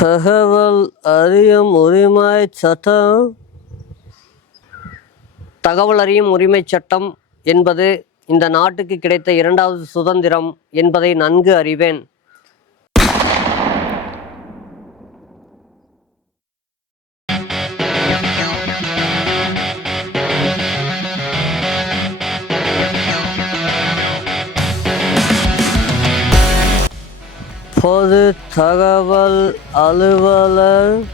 தகவல் அறியும் உரிமை சட்டம். தகவல் அறியும் உரிமைச் சட்டம் என்பது இந்த நாட்டுக்கு கிடைத்த இரண்டாவது சுதந்திரம் என்பதை நன்கு அறிவேன். பொது தகவல் அலுவலர்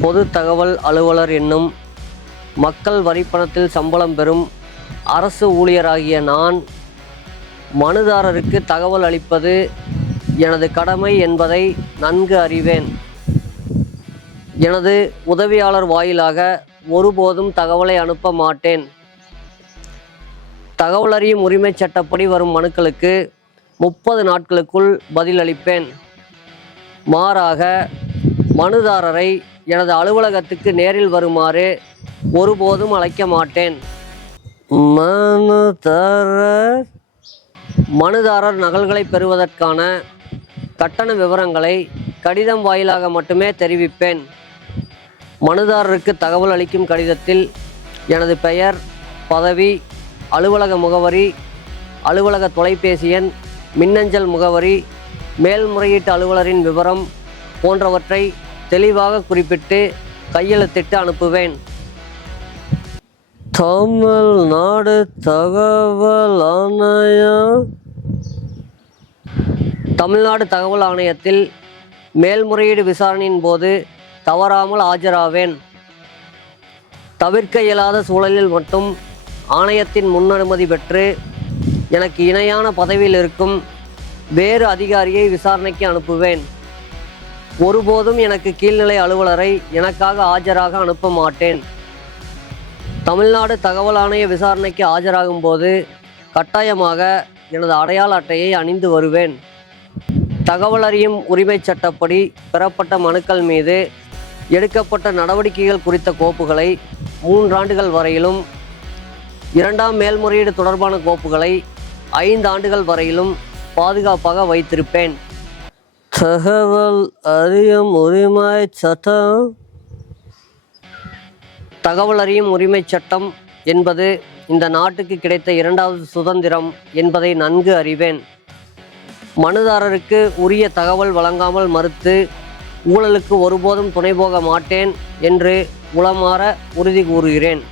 பொது தகவல் அலுவலர் என்னும் மக்கள் வரிப்பணத்தில் சம்பளம் பெறும் அரசு ஊழியராகிய நான் மனுதாரருக்கு தகவல் அளிப்பது எனது கடமை என்பதை நன்கு அறிவேன். எனது உதவியாளர் வாயிலாக ஒருபோதும் தகவலை அனுப்ப மாட்டேன். தகவலறியும் உரிமைச் சட்டப்படி வரும் மனுக்களுக்கு முப்பது நாட்களுக்குள் பதிலளிப்பேன். மாறாக மனுதாரரை எனது அலுவலகத்துக்கு நேரில் வருமாறு ஒருபோதும் அழைக்க மாட்டேன். மனுதாரர். மனுதாரர் நகல்களை பெறுவதற்கான கட்டண விவரங்களை கடிதம் வாயிலாக மட்டுமே தெரிவிப்பேன். மனுதாரருக்கு தகவல் அளிக்கும் கடிதத்தில் எனது பெயர் பதவி அலுவலக முகவரி அலுவலக தொலைபேசி எண் மின்னஞ்சல் முகவரி மேல்முறையீட்டு அலுவலரின் விவரம் போன்றவற்றை தெளிவாக குறிப்பிட்டு கையெழுத்திட்டு அனுப்புவேன். தமிழ்நாடு தகவல் ஆணையம். தமிழ்நாடு தகவல் ஆணையத்தில் மேல்முறையீடு விசாரணையின் போது தவறாமல் ஆஜராவேன். தவிர்க்க இயலாத சூழலில் மட்டும் ஆணையத்தின் முன்னனுமதி பெற்று எனக்கு இணையான பதவியில் இருக்கும் வேறு அதிகாரியை விசாரணைக்கு அனுப்புவேன். ஒருபோதும் எனக்கு கீழ்நிலை அலுவலரை எனக்காக ஆஜராக அனுப்ப மாட்டேன். தமிழ்நாடு தகவல் ஆணைய விசாரணைக்கு ஆஜராகும் போது கட்டாயமாக எனது அடையாள அட்டையை அணிந்து வருவேன். தகவல் அறியும் உரிமைச் சட்டப்படி பெறப்பட்ட மனுக்கள் மீது எடுக்கப்பட்ட நடவடிக்கைகள் குறித்த கோப்புகளை மூன்றாண்டுகள் வரையிலும் இரண்டாம் மேல்முறையீடு தொடர்பான கோப்புகளை ஐந்து ஆண்டுகள் வரையிலும் பாதுகாப்பாக வைத்திருப்பேன். தகவல் அறியும் உரிமை சட்டம். தகவல் அறியும் உரிமைச் சட்டம் என்பது இந்த நாட்டுக்கு கிடைத்த இரண்டாவது சுதந்திரம் என்பதை நன்கு அறிவேன். மனுதாரருக்கு உரிய தகவல் வழங்காமல் மறுத்து ஊழலுக்கு ஒருபோதும் துணை போக மாட்டேன் என்று உளமாற உறுதி கூறுகிறேன்.